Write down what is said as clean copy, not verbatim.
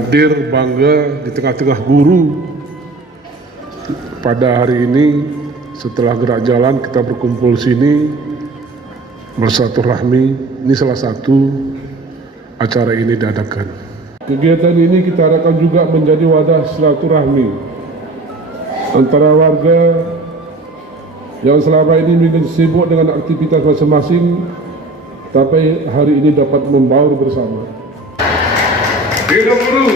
hadir bangga di tengah-tengah guru. Pada hari ini setelah gerak jalan kita berkumpul sini bersilaturahmi. Ini salah satu acara ini diadakan. Kegiatan ini kita harapkan juga menjadi wadah silaturahmi antara warga yang selama ini mungkin sibuk dengan aktivitas masing-masing, tapi hari ini dapat membaur bersama. Hidup guru!